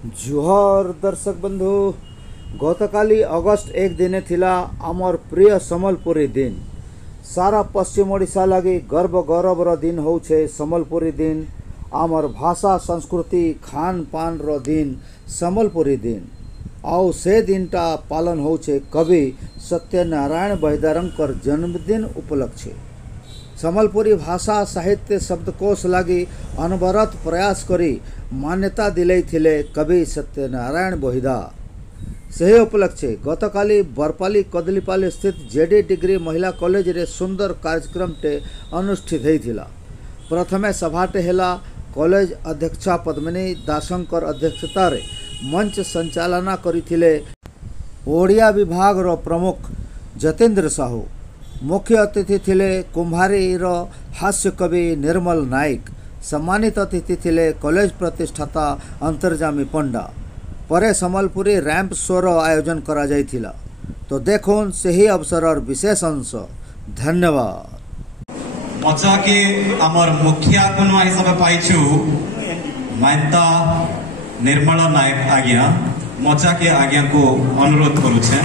जुहर दर्शक बंधु गतकाली अगस्ट 1 दिन थिला आमर प्रिय सम्बलपुरी दिन। सारा पश्चिम ओडिशा लगी गर्व गौरवर दिन होछे सम्बलपुरी दिन। आमर भाषा संस्कृति खान पान रो दिन सम्बलपुरी दिन। आउ से दिनटा पालन होछे कवि सत्यनारायण बहिदारंकर जन्मदिन उपलक्षे। सम्बलपुरी भाषा साहित्य शब्दकोश लगी अनवरत प्रयास करी मान्यता दिले थिले कवि सत्यनारायण बहिदा। सही उपलक्षे गतकाली बरपाली कदलीपाली स्थित जेडी डिग्री महिला कॉलेज रे सुंदर कार्यक्रम टे अनुष्ठित होइथिला। प्रथमे सभाटे हेला कॉलेज अध्यक्षा पद्मिनी दासंकर अध्यक्षता रे मंच संचालना करिथिले ओडिया विभाग रो प्रमुख जतेंद्र साहू। मुख्य अतिथि थिले कुंभारी रो हास्य कवि निर्मल नायक। सम्मानित अतिथि थिले कॉलेज प्रतिष्ठाता अंतर्जामी पंडा। परे सम्बलपुरी रैंप शो रो आयोजन करा जाइथिला। तो देखुन सही अवसर और विशेष अंश। धन्यवाद। मजा के आमर मुखिया कोन हिसाब पाइछु मानता निर्मल नायक आज्ञा मजा के आज्ञा को अनुरोध करू छे।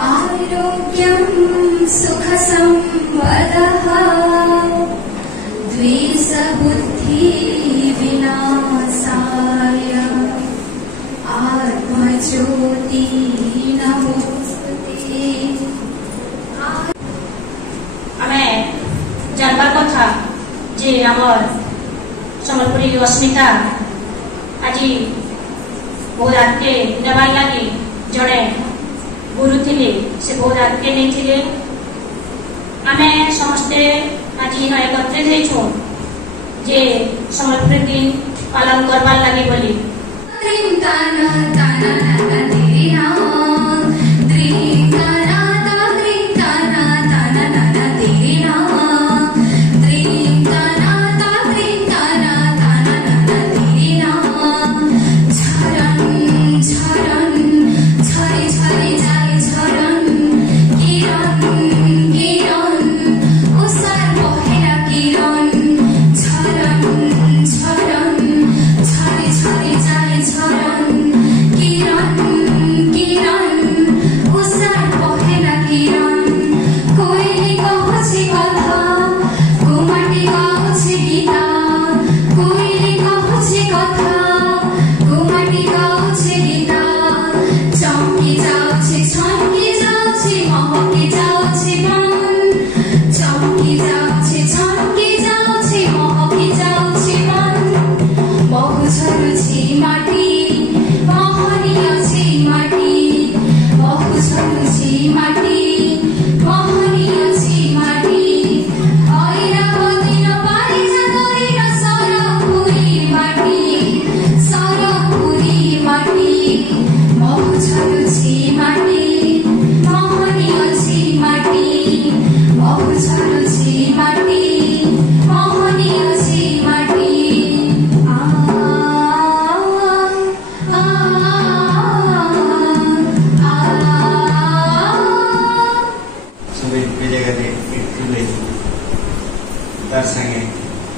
आरोग्यं सुख संपदः द्वेषबुद्धि विनाशाय आत्मज्योति नमोस्तुते। आमे जानबार कथा जे आमर सम्बलपुरी अस्मिता आज बहुत आगे नेबार लगी जड़े गुरु थिले से बहुत आगे नहीं थिले। आमे समस्ते आज एकत्रित होइछो जे सम्बलपुरी दिन पालन करबार लगी बोली।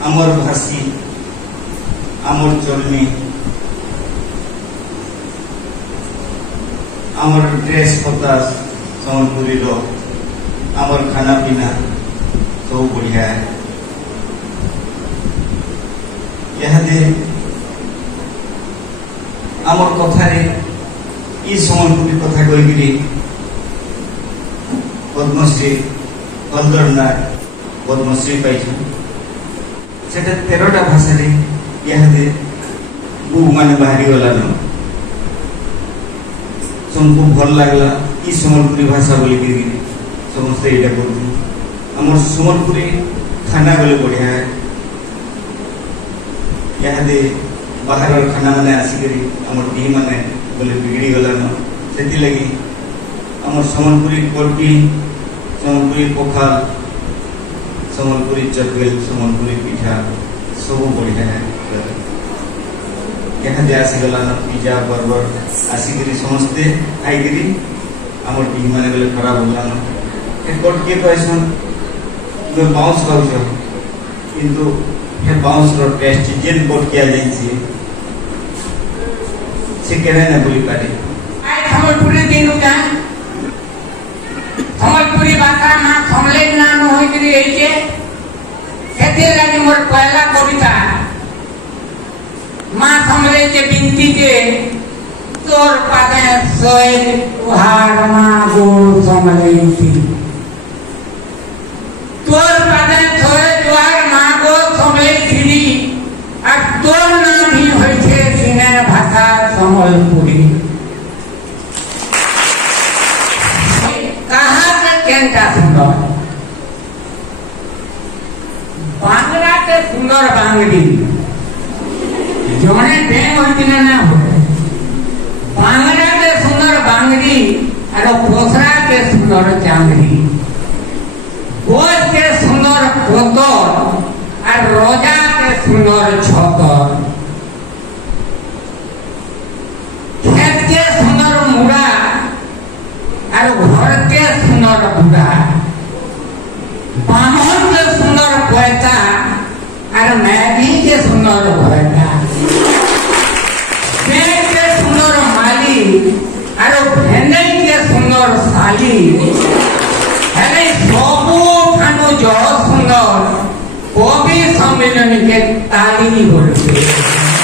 आमर भाषी आमर चलनी आमर ड्रेस पता सम्बलपुरी रो आमर खाना पीना सब बढ़िया है। यहाँ दे आमर कथारे ई सम्बलपुरी कथा कही पद्मश्री हलधर नायक पद्मश्री पाई से 13टा भाषा यहाँ बुक मान बाहरी गलान सबको भल लगला ई सम्बलपुरी भाषा बोली समस्ते ये कर सम्बलपुरी खाना बोले बढ़िया है। यहाँ बाहर खाना मैंने आसिक टी मैंने बोले बिगड़ी गलान से लगी आम सम्बलपुरी कोटी सम्बलपुरी पखाल सम्बलपुरी चटवेल सम्बलपुरी पिठा सब बढ़िया है यहाँ दे आसीगला पिज्जा बर्गर आसिक समस्ते खाई आम टी मैंने गले खराब होगलान कोट किए कहसन तुम्हें बाउंस खाऊ किंतु हे बाउंस रो टेस्ट जेन कोट किया जाइए से केवे न बोली पारे आई सम्बलपुरी दिनु का सम्बलपुरी भाषा ना समले ना न होई करी एके सेते लागि मोर पहला कविता मां समले के बिनती के तोर पादे सोए उहार मां गो समलेती तोर पादे सोए उहार मां गो समलेती আর তোর নামই হয়েছে চীনের ভাষা সম্বলপুরী কাহাকে কেনটা সুন্দর বাংলাতে সুন্দর বাঙালি জনে ডে হইছিল না বাংলাতে সুন্দর বাঙালি আর পোসরাতে সুন্দর চাংড়ি গোসকে সুন্দর কোতর আর রোজা के सुंदर छतर खेत के सुंदर मुड़ा और घर के सुंदर बुढ़ा बामन के सुंदर पोता और मैगी के सुंदर भरता के सुंदर माली और भेंडे के सुंदर साली हेले सबू ठानु जो सुंदर कवि सम्मेलन के ताली बोलते